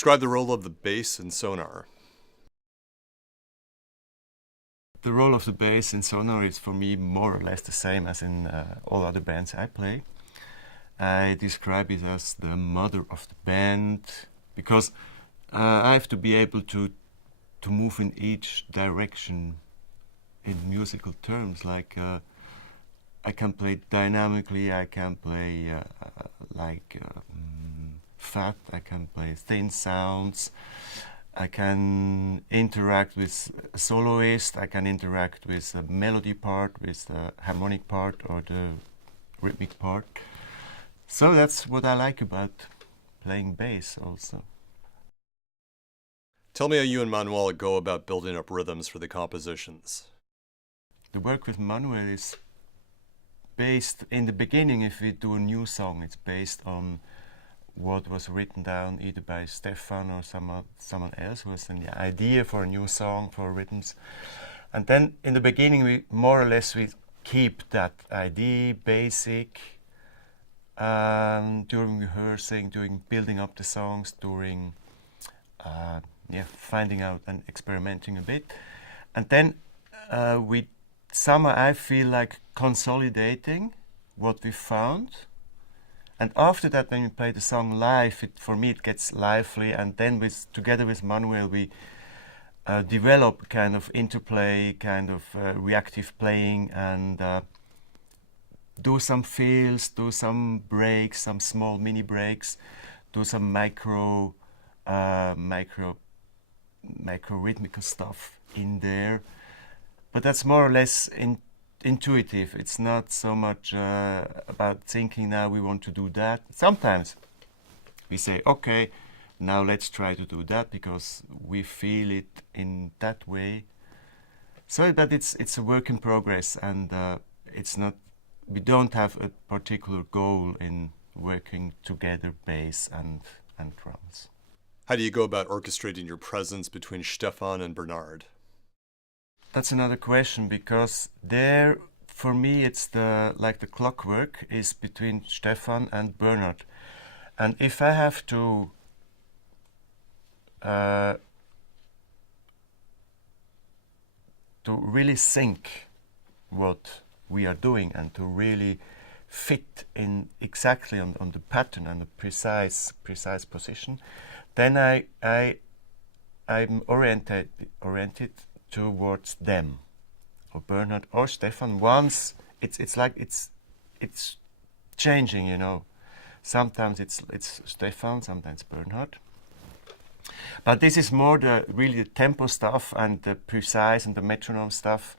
Describe the role of the bass in Sonar. The role of the bass in Sonar is for me more or less the same as in all other bands I play. I describe it as the mother of the band because I have to be able to move in each direction in musical terms. Like I can play dynamically, I can play fat, I can play thin sounds, I can interact with a soloist, I can interact with the melody part, with the harmonic part or the rhythmic part. So that's what I like about playing bass also. Tell me how you and Manuel go about building up rhythms for the compositions. The work with Manuel is based, in the beginning, if we do a new song, it's based on what was written down either by Stefan or someone else who has an idea for a new song, for rhythms. And then in the beginning, we more or less we keep that idea basic during rehearsing, during building up the songs, during finding out and experimenting a bit. And then with summer, I feel like consolidating what we found. And after that, when we play the song live, for me it gets lively. And then together with Manuel, we develop kind of interplay, kind of reactive playing, and do some fills, do some breaks, some small mini breaks, do some micro rhythmical stuff in there. But that's more or less intuitive. It's not so much about thinking now we want to do that. Sometimes we say, okay, now let's try to do that because we feel it in that way. So, but it's a work in progress, and it's not. We don't have a particular goal in working together, bass and drums. How do you go about orchestrating your presence between Stefan and Bernard? That's another question, because there, for me, it's the clockwork is between Stefan and Bernard. And if I have to really sync what we are doing and to really fit in exactly on the pattern and the precise position, then I'm oriented towards them, or Bernard or Stefan. Once it's like it's changing, you know. Sometimes it's Stefan, sometimes Bernard. But this is more really the tempo stuff and the precise and the metronome stuff.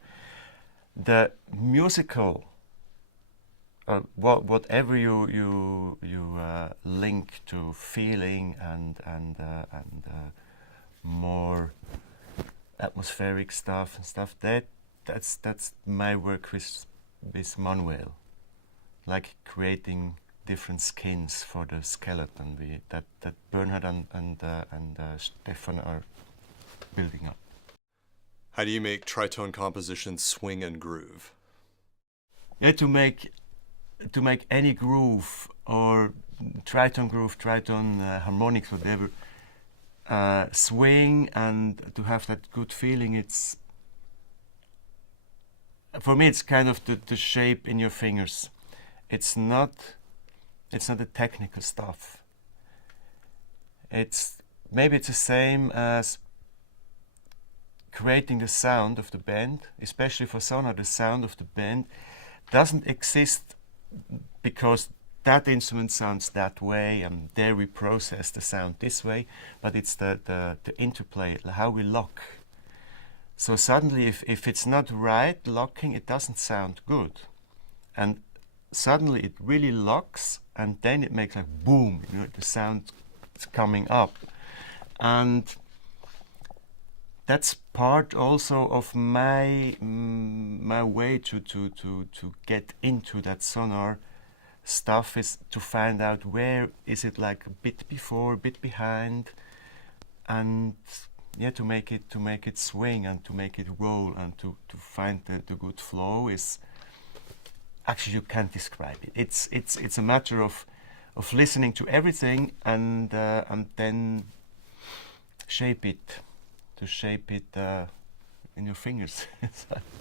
The musical, whatever you link to feeling and more atmospheric stuff and stuff, that's my work with Manuel, like creating different skins for the skeleton that Bernhard and Stefan are building up. How do you make tritone compositions swing and groove? Yeah, to make any groove or tritone harmonics, whatever, swing and to have that good feeling. It's, for me, it's kind of the shape in your fingers. It's not the technical stuff. Maybe it's the same as creating the sound of the band, especially for Sonar. The sound of the band doesn't exist because that instrument sounds that way, and there we process the sound this way, but it's the interplay, how we lock. So suddenly, if it's not right locking, it doesn't sound good. And suddenly it really locks, and then it makes like boom, you know, the sound is coming up. And that's part also of my way to get into that Sonar stuff, is to find out where is it like a bit before, a bit behind, and to make it swing and to make it roll and to find the good flow is actually, you can't describe it. It's a matter of listening to everything and then shape it, in your fingers.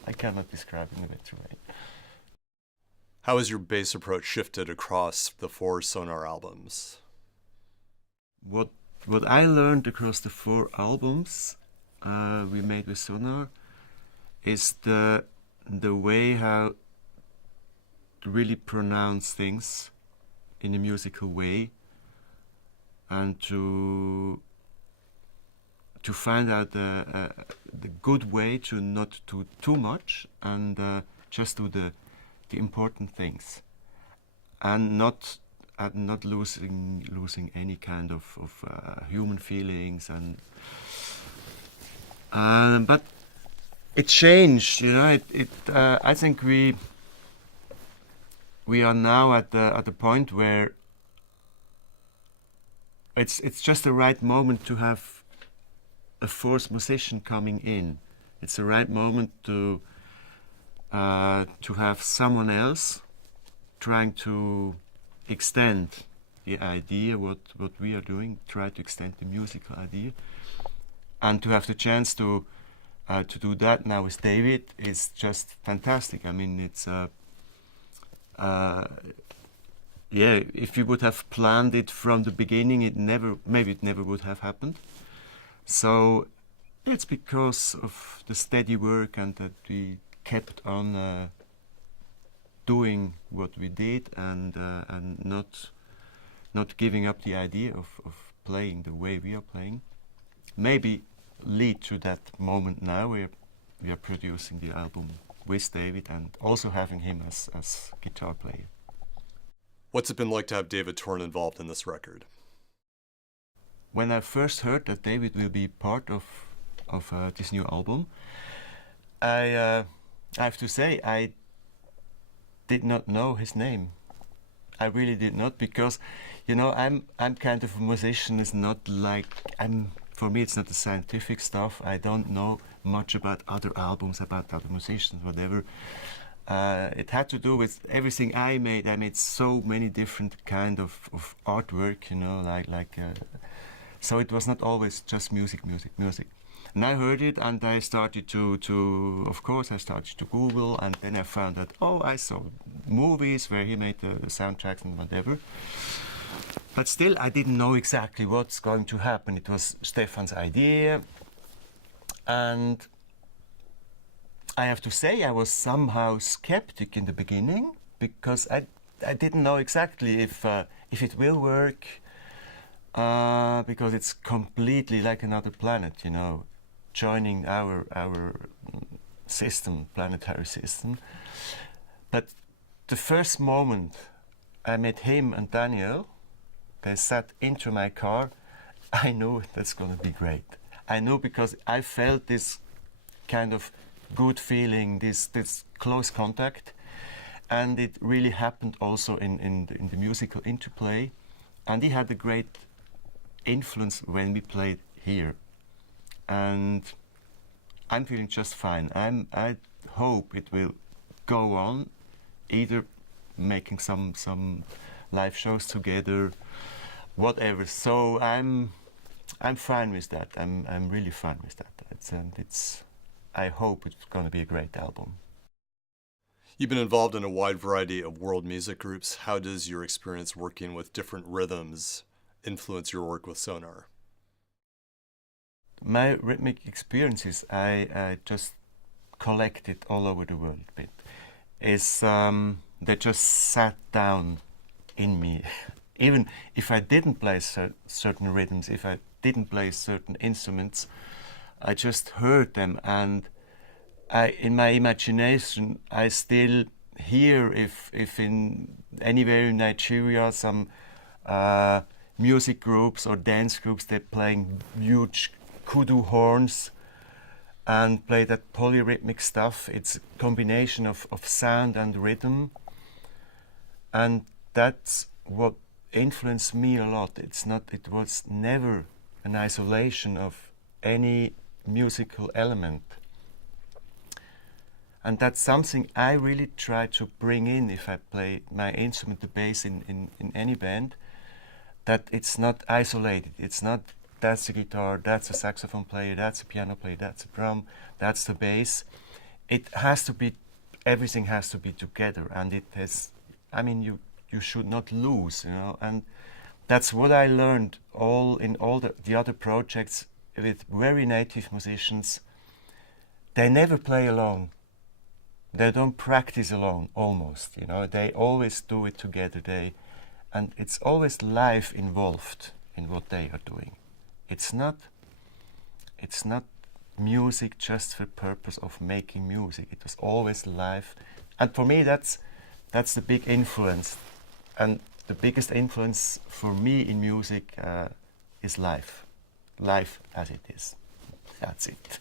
I cannot describe it in a better way. How has your bass approach shifted across the 4 Sonar albums? What I learned across the 4 albums we made with Sonar is the way how to really pronounce things in a musical way, and to find out the good way to not do too much, and just do the important things, and not losing any kind of human feelings, but it changed, you know. I think we are now at the point where it's just the right moment to have a 4th musician coming in. It's the right moment to have someone else trying to extend the idea, what we are doing, try to extend the musical idea, and to have the chance to do that now with David is just fantastic. I mean, it's if you would have planned it from the beginning, maybe it never would have happened. So it's because of the steady work, and that we kept on doing what we did, and not giving up the idea of playing the way we are playing. Maybe lead to that moment now where we are producing the album with David, and also having him as guitar player. What's it been like to have David Torn involved in this record? When I first heard that David will be part of this new album, I have to say I did not know his name. I really did not, because, you know, I'm kind of a musician. It's not like for me, it's not the scientific stuff. I don't know much about other albums, about other musicians, whatever. It had to do with everything I made. I made so many different kind of artwork, you know, so it was not always just music. And I heard it, and I started to of course, I started to Google, and then I found that, I saw movies where he made the soundtracks and whatever. But still, I didn't know exactly what's going to happen. It was Stefan's idea, and I have to say I was somehow skeptic in the beginning, because I didn't know exactly if it will work, because it's completely like another planet, you know, joining our system, planetary system. But the first moment I met him and Daniel, they sat into my car, I knew that's going to be great. I knew, because I felt this kind of good feeling, this close contact, and it really happened also in the musical interplay, and he had a great influence when we played here, and I'm feeling just fine. I hope it will go on, either making some live shows together, whatever. So I'm fine with that. I'm really fine with that. I hope it's going to be a great album. You've been involved in a wide variety of world music groups. How does your experience working with different rhythms influence your work with Sonar? My rhythmic experiences, I just collected all over the world a bit. They just sat down in me. Even if I didn't play certain rhythms, if I didn't play certain instruments, I just heard them, and in my imagination, I still hear if anywhere in Nigeria some music groups or dance groups, they're playing huge kudu horns and play that polyrhythmic stuff. It's a combination of sound and rhythm, and that's what influenced me a lot. It was never an isolation of any musical element. And that's something I really try to bring in if I play my instrument, the bass, in any band, that it's not isolated. It's not that's the guitar, that's a saxophone player, that's a piano player, that's a drum, that's the bass. It has to be, everything has to be together, and it has, I mean, you should not lose, you know, and that's what I learned in all the other projects with very native musicians. They never play alone. They don't practice alone, almost, you know. They always do it together. And it's always life involved in what they are doing. It's not music just for purpose of making music. It was always live. And for me, that's the big influence. And the biggest influence for me in music is life. Life as it is. That's it.